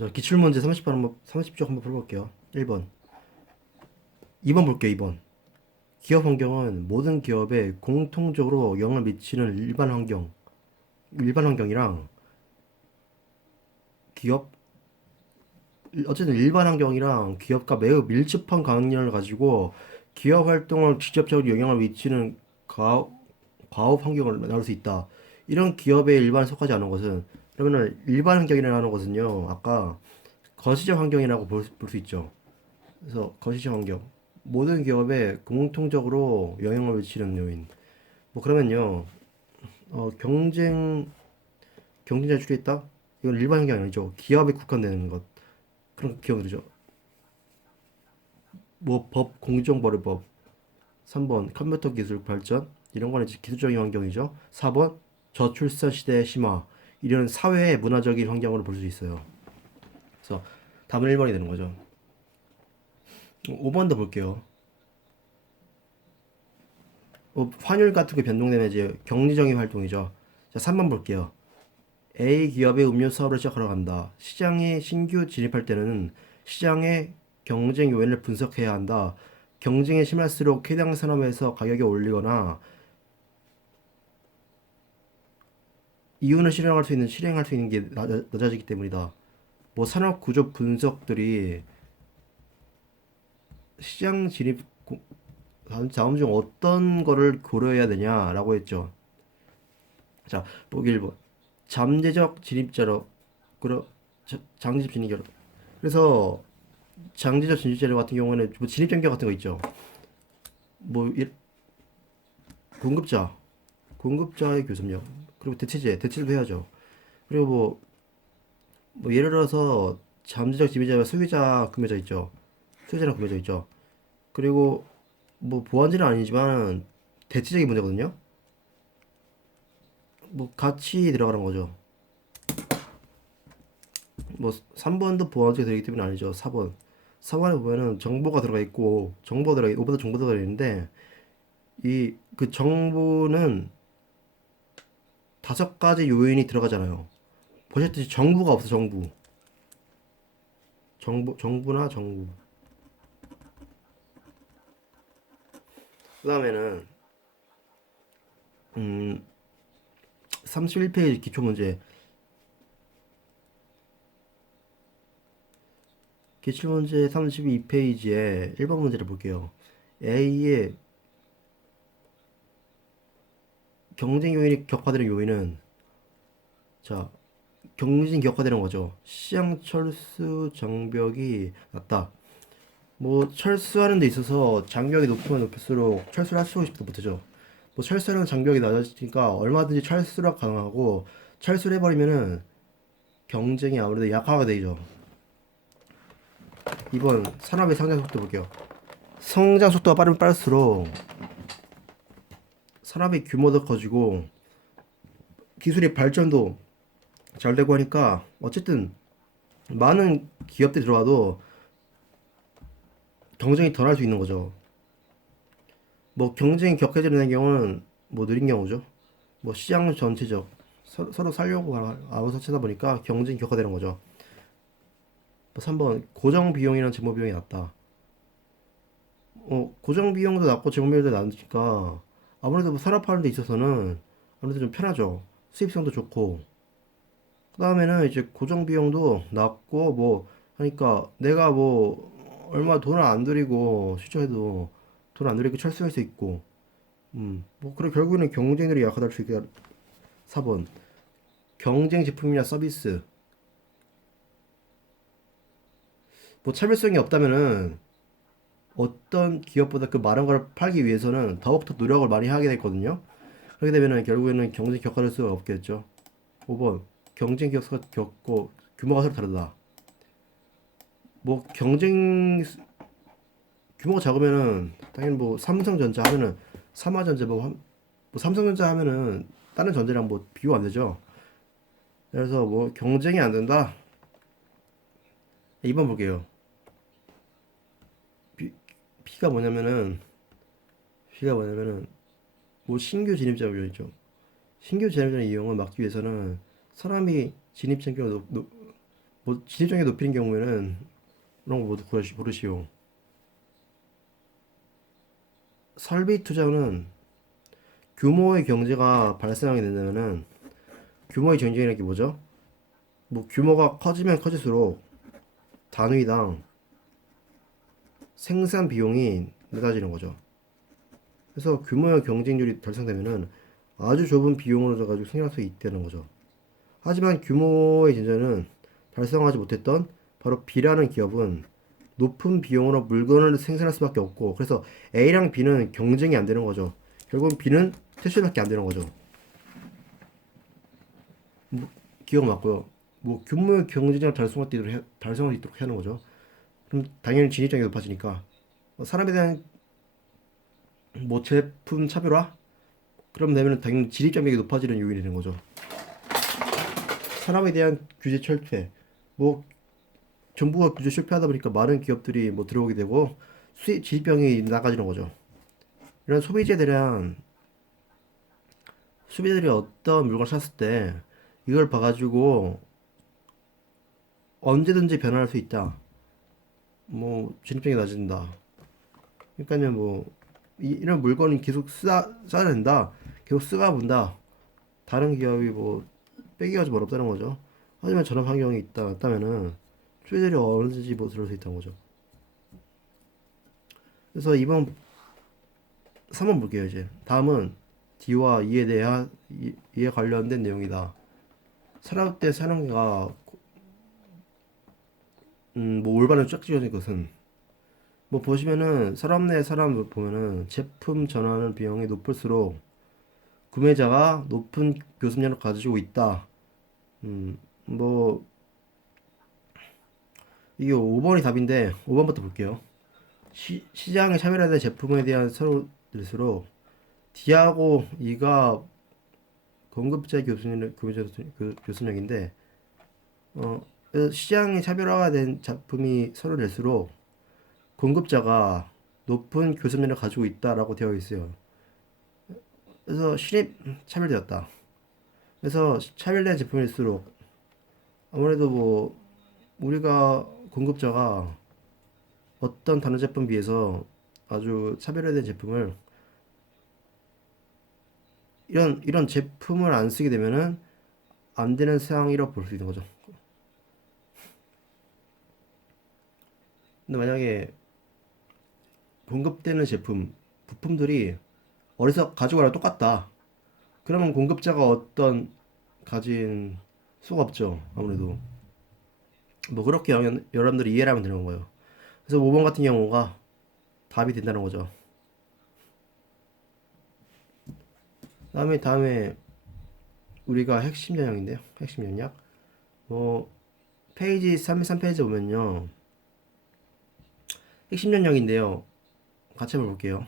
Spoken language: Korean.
자, 기출문제 30번 한번 30쪽 한번 풀어볼게요. 1번. 2번 볼게요. 2번. 기업 환경은 모든 기업에 공통적으로 영향을 미치는 일반 환경이랑 기업 어쨌든 일반 환경이랑 기업과 매우 밀접한 관련을 가지고 기업 활동을 직접적으로 영향을 미치는 과업 환경을 나눌 수 있다. 이런 기업에 일반에 속하지 않은 것은 그러면은 일반 환경이라는 것은요. 아까 거시적 환경이라고 볼 수 있죠. 그래서 거시적 환경 모든 기업에 공통적으로 영향을 미치는 요인. 뭐 그러면요. 경쟁자 출했다? 이건 일반 환경이 아니죠. 기업에 국한되는 것. 그런 기업들이죠. 뭐 법, 공정거래법. 3번 컴퓨터 기술 발전. 이런 거는 이제 기술적인 환경이죠. 4번 저출산 시대의 심화. 이런 사회의 문화적인 환경으로 볼 수 있어요. 그래서 답은 1번이 되는 거죠. 5번도 볼게요. 환율 같은 게 변동되면 이제 경제적인 활동이죠. 자, 3번 볼게요. A 기업의 음료 사업을 시작하러 간다. 시장에 신규 진입할 때는 시장의 경쟁 요인을 분석해야 한다. 경쟁이 심할수록 해당 산업에서 가격이 올리거나 이윤을 실행할 수 있는 게 낮아지기 때문이다. 뭐 산업 구조 분석들이 시장 진입 다음 중 어떤 거를 고려해야 되냐라고 했죠. 자, 보기 1번. 잠재적 진입자로 그러 장기적 진입자로. 그래서 장기적 진입자료 같은 경우에는 뭐 진입장벽 같은 거 있죠. 뭐 공급자, 공급자의 교섭력, 그리고 대체도 해야죠. 그리고 뭐 예를 들어서 잠재적 지배자와 소유자 금매자 있죠. 소유자랑 금매자 있죠. 그리고 뭐 보완제는 아니지만 대체적인 문제거든요. 뭐 같이 들어가는 거죠. 뭐 3번도 보완제가 되기 때문에 아니죠. 4번. 4번에 보면은 정보가 들어가 있고 정보가 들어가 있고 오보다 정보가 들어가 있는데 이 그 정보는 5가지 요인이 들어가잖아요. 보셨듯이 정부가 없어. 정부나 정부. 그 다음에는 음 31페이지 기초문제. 기출문제 32페이지에 1번 문제를 볼게요. A의 경쟁 요인이 격화되는 요인은 자 경쟁 격화되는 거죠. 시장 철수 장벽이 낮다. 뭐 철수하는 데 있어서 장벽이 높으면 높을수록 철수를 할 수 있다 못하죠. 뭐 철수하는 장벽이 낮아지니까 얼마든지 철수가 가능하고 철수를 해버리면은 경쟁이 아무래도 약화가 되죠. 2번 산업의 성장 속도 볼게요. 성장 속도가 빠르면 빠를수록 산업의 규모도 커지고 기술의 발전도 잘 되고 하니까 어쨌든 많은 기업들이 들어와도 경쟁이 덜 할 수 있는 거죠. 뭐 경쟁이 격해지는 경우는 뭐 느린 경우죠. 뭐 시장 전체적 서로 살려고 아무 서치다 보니까 경쟁이 격화되는 거죠. 뭐 3번 고정 비용이랑 재무 비용이 낮다. 고정 비용도 낮고 재무 비용도 낮으니까 아무래도 뭐 산업하는 데 있어서는 아무래도 좀 편하죠. 수입성도 좋고. 그 다음에는 이제 고정 비용도 낮고 뭐 하니까 내가 뭐 얼마 돈을 안 들이고 실제해도 돈 안 들이고 철수할 수 있고 뭐 그래 결국에는 경쟁률이 약화될 수 있게. 4번 경쟁 제품이나 서비스 뭐 차별성이 없다면은 어떤 기업보다 그 많은 걸 팔기 위해서는 더욱더 노력을 많이 하게 됐거든요. 그렇게 되면은 결국에는 경쟁 격화될 수가 없겠죠. 5번 경쟁 격차가 겪고 규모가 서로 다르다. 뭐 경쟁 규모가 작으면은 당연히 뭐 삼성전자 하면은 삼화전자 뭐 삼성전자 하면은 다른 전자랑 뭐 비교 안 되죠. 그래서 뭐 경쟁이 안 된다. 2번 볼게요. 비, B가 뭐냐면은 B가 뭐냐면은 뭐 신규 진입자 비용이죠. 신규 진입자 이용을 막기 위해서는 사람이 진입 장벽을 뭐 뭐 진입장벽이 높이는 경우에는 이런 거 모두 고르시오. 설비 투자는 규모의 경제가 발생하게 된다면은 규모의 경쟁이라는 게 뭐죠? 뭐 규모가 커지면 커질수록 단위당 생산 비용이 낮아지는 거죠. 그래서 규모의 경쟁률이 달성되면은 아주 좁은 비용으로 가지고 생산할 수 있다는 거죠. 하지만 규모의 진전은 달성하지 못했던 바로 B라는 기업은 높은 비용으로 물건을 생산할 수밖에 없고, 그래서 A랑 B는 경쟁이 안 되는 거죠. 결국은 B는 퇴출밖에 안 되는 거죠. 뭐, 기업 맞고요. 뭐 규모의 경쟁을 달성할 수 있도록 하는 거죠. 그럼 당연히 진입장이 높아지니까 사람에 대한 뭐 제품 차별화? 그럼 되면 당연히 진입장벽이 높아지는 요인이 되는 거죠. 사람에 대한 규제 철폐. 뭐 정부가 규제 실패하다 보니까 많은 기업들이 뭐 들어오게 되고 수입 진입병이 나가지는 거죠. 이런 소비자에 대한 소비자들이 어떤 물건을 샀을 때 이걸 봐가지고 언제든지 변화할 수 있다. 뭐 진입병이 낮아진다. 그러니까요 뭐 이런 물건은 계속 써야 된다. 계속 쓰가 본다. 다른 기업이 뭐 빼기가 좀 어렵다는 거죠. 하지만 전업 환경이 있다면은 소비자들이 언제든지 뭐 들어올 수 있다는 거죠. 그래서 이번 3번 볼게요 이제. 다음은 D와 이에 관련된 내용이다. 산업 대 산업가 뭐 올바른 짝지어진 것은 뭐 보시면은 산업 내 산업을 보면은 제품 전환 비용이 높을수록 구매자가 높은 교섭력을 가지고 있다. 뭐 이게 5번이 답인데 5번부터 볼게요. 시장에 차별화된 제품에 대한 서로일수록 D하고 E가 공급자 교섭력, 교섭력인데 그래서 시장에 차별화된 제품이 서로 낼수록 공급자가 높은 교섭력을 가지고 있다라고 되어 있어요. 그래서 신입 차별되었다. 그래서 차별된 제품일수록 아무래도 뭐 우리가 공급자가 어떤 다른 제품 비해서 아주 차별화된 제품을 이런 제품을 안 쓰게 되면은 안 되는 상황이라고 볼 수 있는 거죠. 근데 만약에 공급되는 제품, 부품들이 어디서 가지고 와도 똑같다. 그러면 공급자가 어떤 가진 수가 없죠. 아무래도. 뭐 그렇게 여러분들이 이해를 하면 되는 거예요. 그래서 5번 같은 경우가 답이 된다는 거죠. 다음에 우리가 핵심 전형인데요. 핵심 전략. 페이지 33페이지 보면요. 핵심 전형인데요. 같이 한번 볼게요.